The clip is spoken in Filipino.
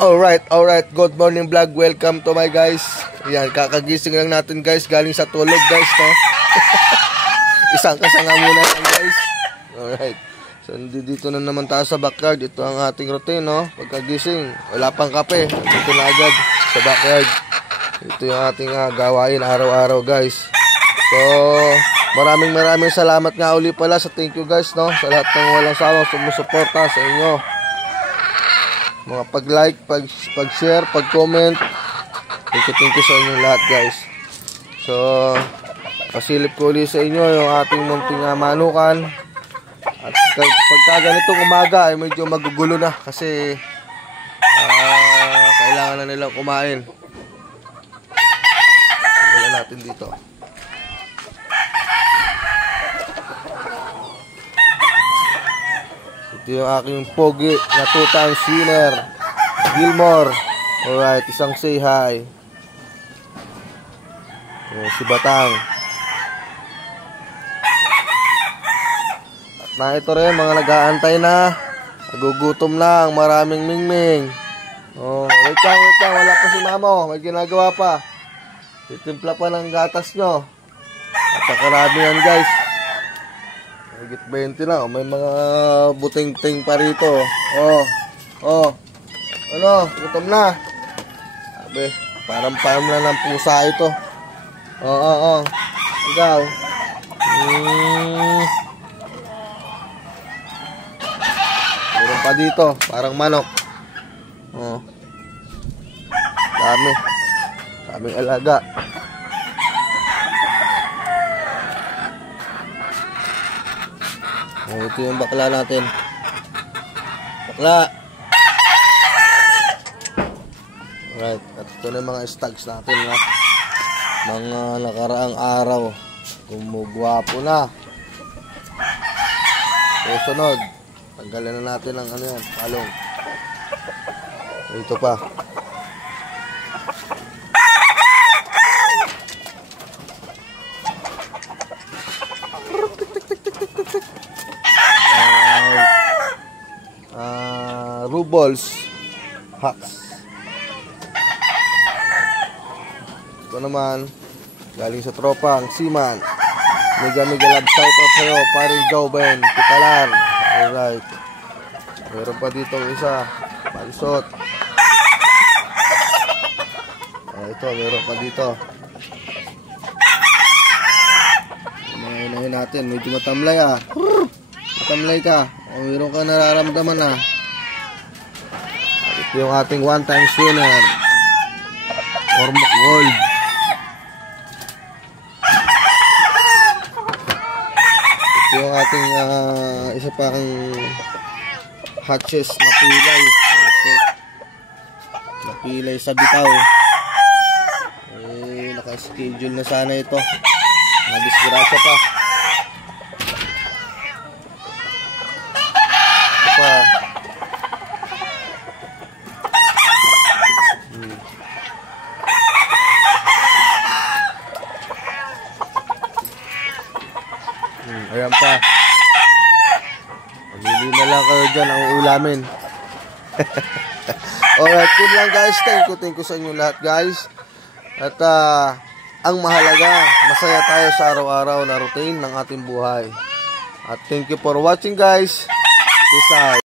Alright. Good morning vlog. Welcome to my guys. Yan, kakagising lang natin guys. Galing sa tulog guys, no? Isang kasanga muna yan guys. Alright. So, dito na naman tayo sa backyard. Ito ang ating routine, no? Pagkagising, wala pang kape. Dito na agad sa backyard. Ito yung ating gawain araw-araw guys. So, maraming salamat nga uli pala sa thank you guys, no? Sa lahat ng walang sawang sumusuporta sa inyo. Mga pag-like, pag-share, pag-comment. Thank you sa inyong lahat guys. So, pasilip ko ulit sa inyo yung ating munting manukan. At pagka ganitong umaga ay medyo magugulo na kasi kailangan na nilang kumain. Wala natin dito. Ito yung aking pogi na tutang sinner Gilmore. Alright, isang say hi. Si Batang. At na ito rin mga nag-aantay na. Nagugutom lang, maraming mingming. Wait lang, wala pa si Mamo. May ginagawa pa. Titimpla pa ng gatas nyo. At karami yan guys. Higit 20 lang. May mga buting-ting pa rito. Ano? Gutom na. Sabi, parang farm na ng pusa ito. Ikaw. Meron pa dito. Parang manok. Daming alaga. Ito yung bakla natin. Bakla. Alright. At ito na yung mga stags natin. Mga nakaraang araw. Gumugwapo na. Susunod. Tanggalan na natin ang palong. Ito pa. Rubles hacks. Ito naman galing sa tropang Seaman. Mega love shout out sa'yo paring Joven Kitalan. Alright. Meron pa dito isa pansot. Ito meron pa dito. Inahin natin. Medyo matamlay matamlay ka. Meron ka nararamdaman Ito yung ating one-time winner Ormoc Gold. Ito yung ating isa pang hatches na pilay. Napilay sa bitaw. Naka-schedule na sana ito. Nadisgrasya pa. Ito pa. Ayan pa. Pagili na lang kayo dyan ang ulamin. Alright, yun lang guys. Thank you sa inyo lahat guys. At ang mahalaga, masaya tayo sa araw-araw na routine ng ating buhay. At thank you for watching guys. Peace out.